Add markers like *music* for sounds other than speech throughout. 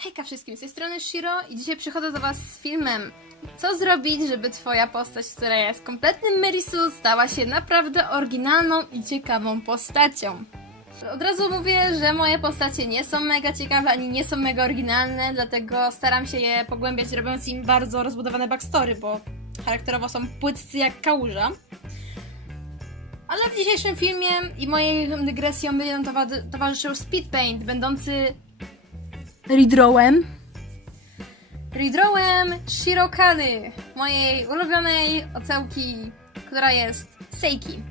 Hejka wszystkim, z tej strony Shiro i dzisiaj przychodzę do Was z filmem Co zrobić, żeby Twoja postać, która jest kompletnym Merisu, stała się naprawdę oryginalną i ciekawą postacią. Od razu mówię, że moje postacie nie są mega ciekawe, ani nie są mega oryginalne, dlatego staram się je pogłębiać, robiąc im bardzo rozbudowane backstory, bo charakterowo są płytcy jak kałuża. Ale w dzisiejszym filmie i mojej dygresjom będzie nam towa- towarzyszył Speedpaint, będący redrawem. Redrawem Shirokany, mojej ulubionej ocełki, która jest Seiki.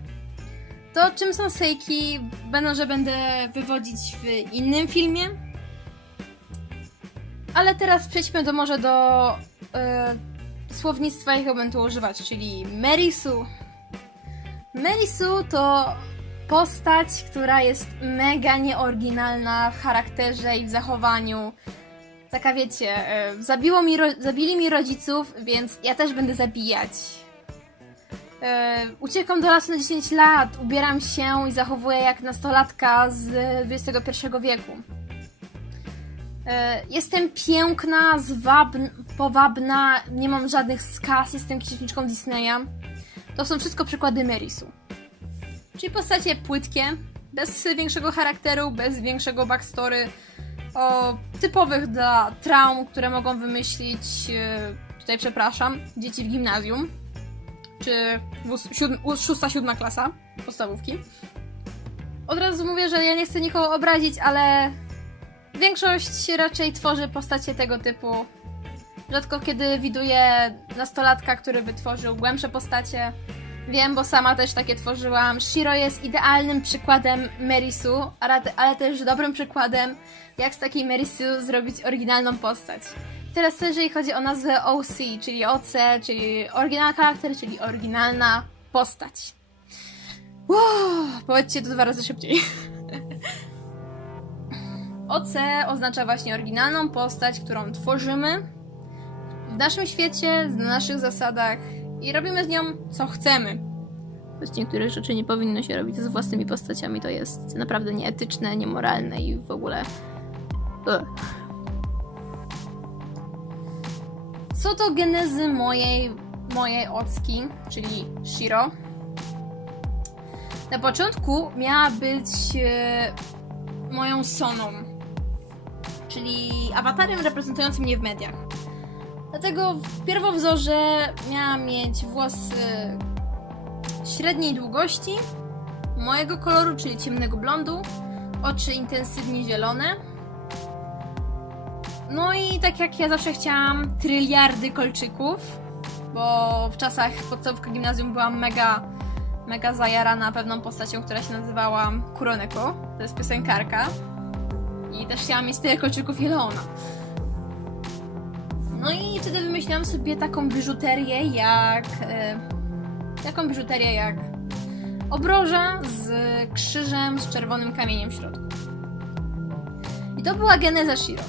To czym są Seiki, będą, że będę wywodzić w innym filmie. Ale teraz przejdźmy do może do e, słownictwa, jakiego będę używać, czyli Merisu. Merisu to postać, która jest mega nieoryginalna w charakterze i w zachowaniu. Taka wiecie, e, zabiło mi zabili mi rodziców, więc ja też będę zabijać. E, uciekam do lasu na 10 lat, ubieram się i zachowuję jak nastolatka z XXI wieku. E, Jestem piękna, zwabn- powabna, nie mam żadnych skaz, jestem księżniczką Disneya. To są wszystko przykłady Merisu. Czyli postacie płytkie, bez większego charakteru, bez większego backstory, o typowych dla traum, które mogą wymyślić, e, tutaj przepraszam, dzieci w gimnazjum, czy szósta, siódma klasa podstawówki. Od razu mówię, że ja nie chcę nikogo obrazić, ale większość raczej tworzy postacie tego typu. Rzadko kiedy widuję nastolatka, który by tworzył głębsze postacie. Wiem, bo sama też takie tworzyłam. Shiro jest idealnym przykładem Merisu, ale, też dobrym przykładem, jak z takiej Merisu zrobić oryginalną postać. Teraz też, jeżeli chodzi o nazwę OC, czyli OC, czyli oryginalny charakter, czyli oryginalna postać. Wow, powiedzcie to dwa razy szybciej. *laughs* OC oznacza właśnie oryginalną postać, którą tworzymy w naszym świecie, na naszych zasadach i robimy z nią co chcemy. Choć niektórych rzeczy nie powinno się robić z własnymi postaciami, to jest naprawdę nieetyczne, niemoralne i w ogóle. Ugh. Co do genezy mojej, mojej Ocki, czyli Shiro. Na początku miała być e, moją Soną, czyli awatarem reprezentującym mnie w mediach. Dlatego w pierwowzorze miała mieć włosy średniej długości, mojego koloru, czyli ciemnego blondu, oczy intensywnie zielone. No i tak jak ja zawsze chciałam, tryliardy kolczyków, bo w czasach podstawówka gimnazjum byłam mega, mega zajarana pewną postacią, która się nazywała Kuroneko. To jest piosenkarka. I też chciałam mieć tyle kolczyków, ile ona. No i wtedy wymyśliłam sobie taką biżuterię jak... E, taką biżuterię jak obroża z krzyżem z czerwonym kamieniem w środku. I to była geneza Shiro.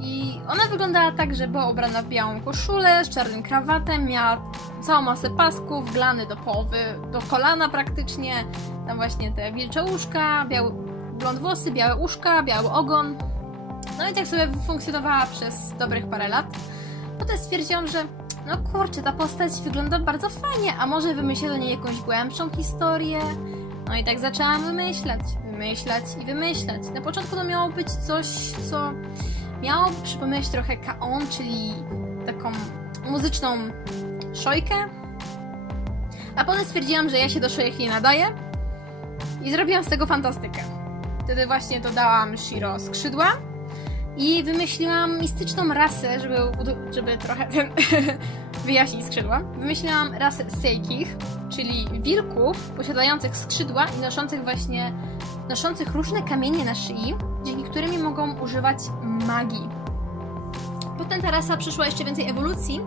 I ona wyglądała tak, że była ubrana w białą koszulę z czarnym krawatem, miała całą masę pasków, glany do połowy, do kolana praktycznie, tam właśnie te wilcze uszka, biały, blond włosy, białe uszka, biały ogon. No i tak sobie funkcjonowała przez dobrych parę lat. Potem stwierdziłam, że no kurczę, ta postać wygląda bardzo fajnie, a może wymyślę do niej jakąś głębszą historię? No i tak zaczęłam wymyślać, wymyślać i wymyślać. Na początku to miało być coś, co miało przypominać trochę Kaon, czyli taką muzyczną szojkę. A potem stwierdziłam, że ja się do szojek nie nadaję i zrobiłam z tego fantastykę. Wtedy właśnie dodałam Shiro skrzydła i wymyśliłam mistyczną rasę, żeby, żeby trochę ten *laughs* wyjaśnić skrzydła. Wymyśliłam rasę Seikich, czyli wilków posiadających skrzydła i noszących właśnie noszących różne kamienie na szyi, dzięki którymi mogą używać magii. Potem ta rasa przyszła jeszcze więcej ewolucji,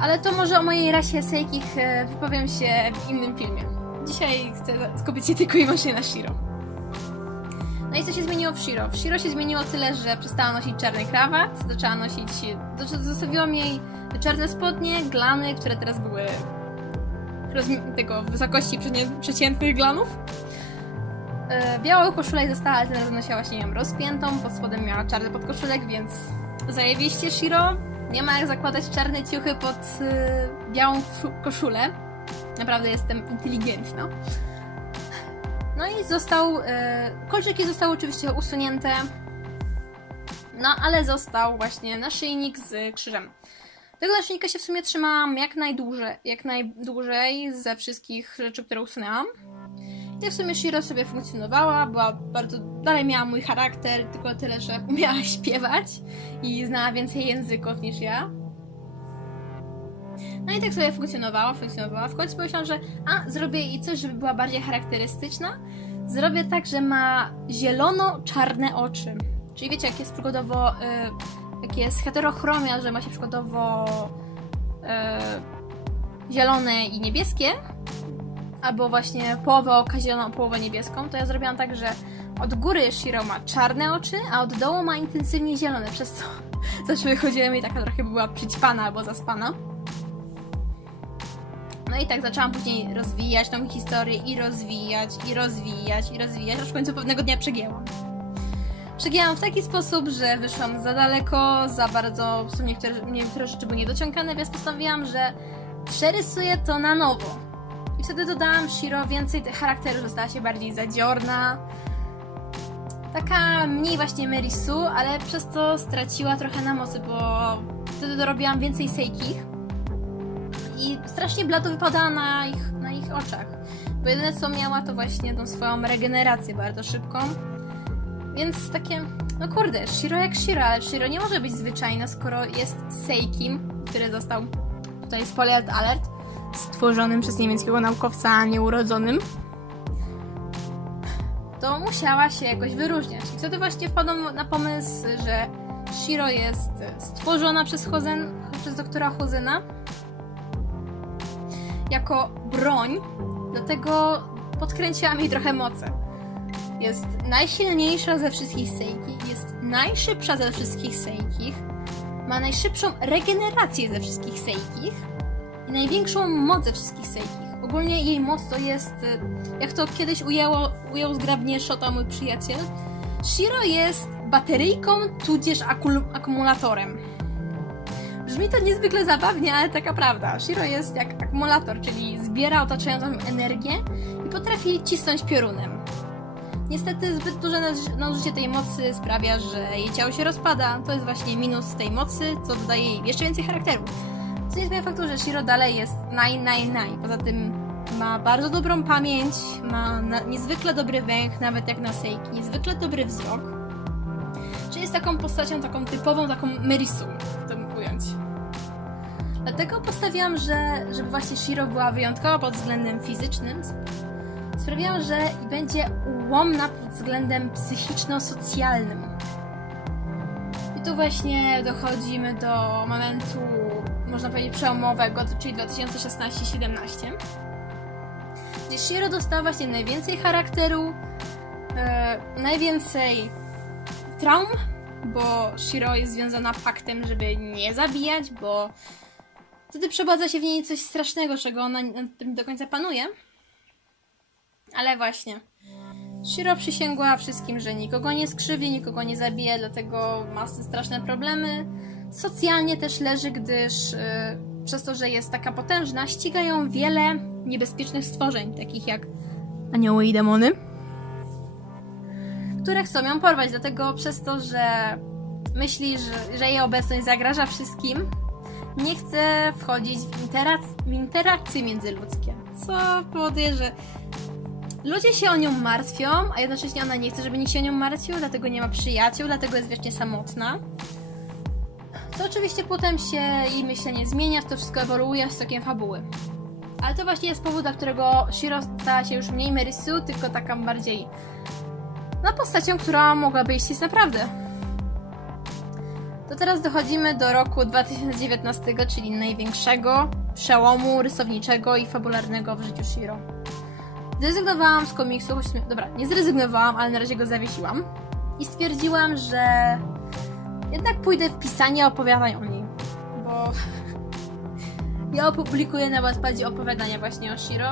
ale to może o mojej rasie Seikich e, wypowiem się w innym filmie. Dzisiaj chcę skupić się tylko i wyłącznie na Shiro. No i co się zmieniło w Shiro? W Shiro się zmieniło tyle, że przestała nosić czarny krawat, zaczęła nosić... Zostawiłam jej czarne spodnie, glany, które teraz były tego wysokości przecię- przeciętnych glanów. e, białą koszulę została alternatyw nosiła właśnie rozpiętą, pod spodem miała czarny podkoszulek, więc zajebiście Shiro. Nie ma jak zakładać czarne ciuchy pod e, białą koszu- koszulę. Naprawdę jestem inteligentna. No i został, e, kolczyki zostały oczywiście usunięte, no ale został właśnie naszyjnik z krzyżem. Tego naszyjnika się w sumie trzymałam jak najdłużej, jak najdłużej ze wszystkich rzeczy, które usunęłam. I w sumie Shiro sobie funkcjonowała, była bardzo, dalej miała mój charakter, tylko tyle, że *laughs* umiała śpiewać i znała więcej języków niż ja. No i tak sobie funkcjonowała, funkcjonowała. W końcu pomyślałam, że a, zrobię jej coś, żeby była bardziej charakterystyczna. Zrobię tak, że ma zielono-czarne oczy. Czyli wiecie, jak jest przykładowo, y, jak jest heterochromia, że ma się przykładowo y, zielone i niebieskie, albo właśnie połowę oka zieloną, połowę niebieską, to ja zrobiłam tak, że od góry Shiro ma czarne oczy, a od dołu ma intensywnie zielone, przez co *laughs* zawsze wychodziła mi taka trochę była przyćpana albo zaspana. No i tak zaczęłam później rozwijać tą historię i rozwijać, i rozwijać, i rozwijać, aż w końcu pewnego dnia przegięłam. Przegięłam w taki sposób, że wyszłam za daleko, za bardzo, w sumie niektóre, niektóre rzeczy były niedociągane, więc postanowiłam, że przerysuję to na nowo. I wtedy dodałam Shiro więcej tych charakterów, że stała się bardziej zadziorna. Taka mniej właśnie Merisu, ale przez to straciła trochę na mocy, bo wtedy dorobiłam więcej Seikich i strasznie blado wypadała na ich, na ich oczach. Bo jedyne co miała to właśnie tą swoją regenerację bardzo szybką. Więc takie, no kurde, Shiro jak Shiro, ale Shiro nie może być zwyczajna, skoro jest Seikim, który został, tutaj spoiler alert, stworzonym przez niemieckiego naukowca, a nie urodzonym. To musiała się jakoś wyróżniać. I wtedy właśnie wpadłam na pomysł, że Shiro jest stworzona przez, Hozen, przez doktora Hozena jako broń, dlatego podkręciłam jej trochę moce. Jest najsilniejsza ze wszystkich Seiki, jest najszybsza ze wszystkich Seikich, ma najszybszą regenerację ze wszystkich Seikich i największą moc ze wszystkich Seikich. Ogólnie jej moc to jest, y, jak to kiedyś ujęło, ujął zgrabnie Shota mój przyjaciel, Shiro jest bateryjką tudzież akumulatorem. Brzmi to niezwykle zabawnie, ale taka prawda. Shiro jest jak akumulator, czyli zbiera otaczającą energię i potrafi cisnąć piorunem. Niestety zbyt duże nadużycie tej mocy sprawia, że jej ciało się rozpada. To jest właśnie minus tej mocy, co dodaje jej jeszcze więcej charakteru. Co nie zmienia faktu, że Shiro dalej jest naj, naj, naj. Poza tym ma bardzo dobrą pamięć, ma niezwykle dobry węch, nawet jak na Seiki, niezwykle dobry wzrok. Czyli jest taką postacią, taką typową, taką Merisu, to ująć. Dlatego postawiłam, że żeby właśnie Shiro była wyjątkowa pod względem fizycznym, sprawiłam, że będzie ułomna pod względem psychiczno-socjalnym. I tu właśnie dochodzimy do momentu, można powiedzieć, przełomowego, czyli 2016-17, gdzie Shiro dostała właśnie najwięcej charakteru, e, najwięcej traum, bo Shiro jest związana paktem, żeby nie zabijać, bo wtedy przebadza się w niej coś strasznego, czego ona nad tym do końca panuje. Ale właśnie. Shiro przysięgła wszystkim, że nikogo nie skrzywdzi, nikogo nie zabije, dlatego ma straszne problemy. Socjalnie też leży, gdyż yy, przez to, że jest taka potężna, ściga ją wiele niebezpiecznych stworzeń, takich jak anioły i demony, które chcą ją porwać. Dlatego przez to, że myśli, że, że jej obecność zagraża wszystkim, nie chce wchodzić w, interac- w interakcje międzyludzkie. Co powoduje, że ludzie się o nią martwią, a jednocześnie ona nie chce, żeby nikt się o nią martwił, dlatego nie ma przyjaciół, dlatego jest wiecznie samotna. To oczywiście potem się jej myślenie zmienia, to wszystko ewoluuje z tokiem fabuły. Ale to właśnie jest powód, dla którego Shiro stała się już mniej Merisu, tylko taką bardziej no postacią, która mogłaby istnieć naprawdę. To teraz dochodzimy do roku 2019, czyli największego przełomu rysowniczego i fabularnego w życiu Shiro. Zrezygnowałam z komiksu, choć, dobra, nie zrezygnowałam, ale na razie go zawiesiłam. I stwierdziłam, że jednak pójdę w pisanie opowiadań o niej, bo *laughs* ja opublikuję na Wattpadzie opowiadania właśnie o Shiro.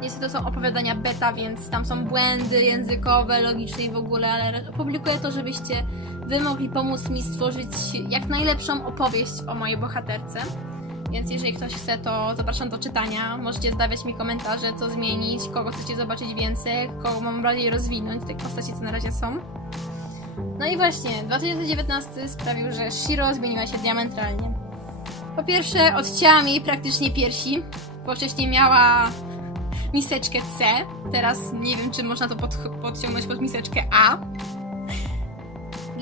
Niestety to są opowiadania beta, więc tam są błędy językowe, logiczne i w ogóle, ale publikuję to, żebyście wy mogli pomóc mi stworzyć jak najlepszą opowieść o mojej bohaterce. Więc jeżeli ktoś chce, to zapraszam do czytania. Możecie zdawiać mi komentarze, co zmienić, kogo chcecie zobaczyć więcej, kogo mam bardziej rozwinąć, tych postaci, co na razie są. No i właśnie, 2019 sprawił, że Shiro zmieniła się diametralnie. Po pierwsze, odcięłam jej praktycznie piersi, bo wcześniej miała miseczkę C, teraz nie wiem, czy można to pod, podciągnąć pod miseczkę A.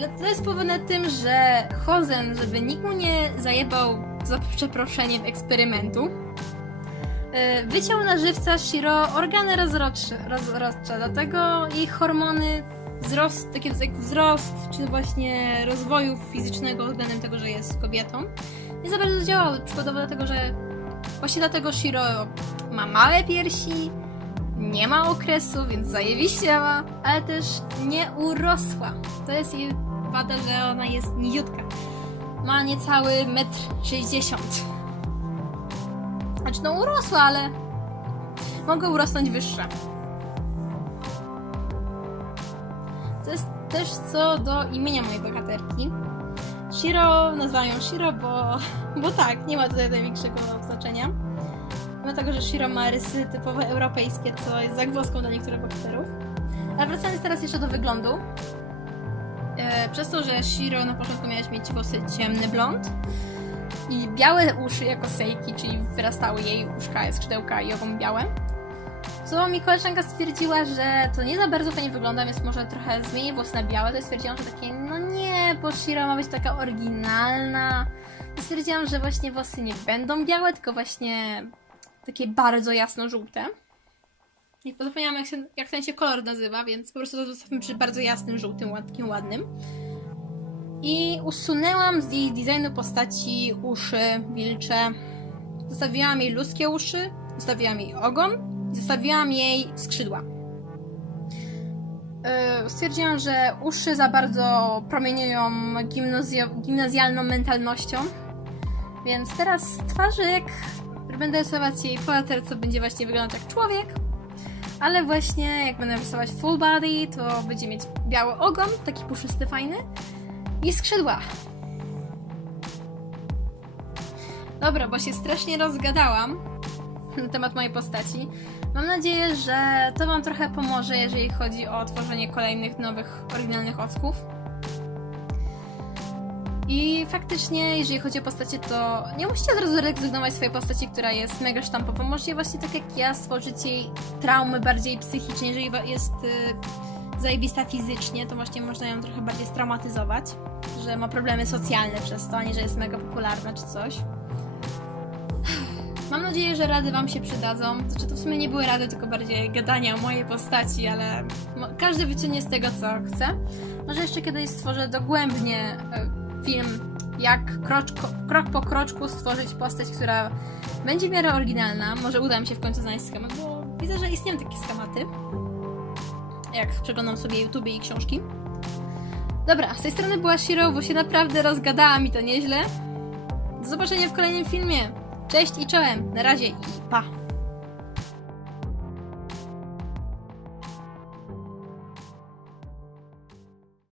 To jest spowodowane tym, że Hozen, żeby nikt mu nie zajebał za przeproszeniem eksperymentu, yy, wyciął na żywca Shiro organy rozrodcze, rozrodcze, dlatego jej hormony, wzrost, taki wzrost, czy właśnie rozwoju fizycznego względem tego, że jest kobietą, nie za bardzo działały. Przykładowo dlatego, że właśnie dlatego Shiro ma małe piersi, nie ma okresu, więc zajebiście ma, ale też nie urosła. To jest jej wada, że ona jest niziutka. Ma niecały 1,60 m. Znaczy, no urosła, ale mogą urosnąć wyższe. To jest też co do imienia mojej bohaterki. Shiro, nazwałam ją Shiro, bo, bo tak, nie ma tutaj największego znaczenia. Mimo tego, że Shiro ma rysy typowo europejskie, co jest zagwozdką dla niektórych bohaterów. Ale wracając teraz jeszcze do wyglądu. E, przez to, że Shiro na początku miałaś mieć włosy ciemny blond i białe uszy jako sejki, czyli wyrastały jej uszka, skrzydełka i ogon białe. Co mi koleżanka stwierdziła, że to nie za bardzo fajnie wygląda, więc może trochę zmieni włosy na białe, to stwierdziłam, że takie, no nie, bo Shiro ma być taka oryginalna. I stwierdziłam, że właśnie włosy nie będą białe, tylko właśnie takie bardzo jasno-żółte. Nie zapomniałam, jak, jak ten się kolor nazywa, więc po prostu to zostawmy przy bardzo jasnym, żółtym, ład- takim ładnym. I usunęłam z jej designu postaci uszy wilcze. Zostawiłam jej ludzkie uszy, zostawiłam jej ogon zostawiłam jej skrzydła. Yy, Stwierdziłam, że uszy za bardzo promieniują gimnazjo- gimnazjalną mentalnością, więc teraz z twarzy, jak będę rysować jej bohater, co będzie właśnie wyglądać jak człowiek, ale właśnie jak będę rysować full body, to będzie mieć biały ogon, taki puszysty, fajny i skrzydła. Dobra, bo się strasznie rozgadałam *laughs* na temat mojej postaci. Mam nadzieję, że to Wam trochę pomoże, jeżeli chodzi o tworzenie kolejnych nowych, oryginalnych ocków. I faktycznie, jeżeli chodzi o postacie, to nie musicie od razu rezygnować z swojej postaci, która jest mega sztampowa. Możecie właśnie tak jak ja stworzyć jej traumy bardziej psychicznie. Jeżeli jest y, zajebista fizycznie, to właśnie można ją trochę bardziej straumatyzować, że ma problemy socjalne przez to, a nie że jest mega popularna czy coś. Mam nadzieję, że rady Wam się przydadzą. Znaczy, to w sumie nie były rady, tylko bardziej gadania o mojej postaci, ale każdy wyciągnie z tego, co chce. Może jeszcze kiedyś stworzę dogłębnie e, film, jak kroczko, krok po kroczku stworzyć postać, która będzie w miarę oryginalna. Może uda mi się w końcu znaleźć schemat, bo widzę, że istnieją takie schematy. Jak przeglądam sobie YouTube i książki. Dobra, z tej strony była Shiro, bo się naprawdę rozgadałam i to nieźle. Do zobaczenia w kolejnym filmie. Cześć i czołem. Na razie i pa.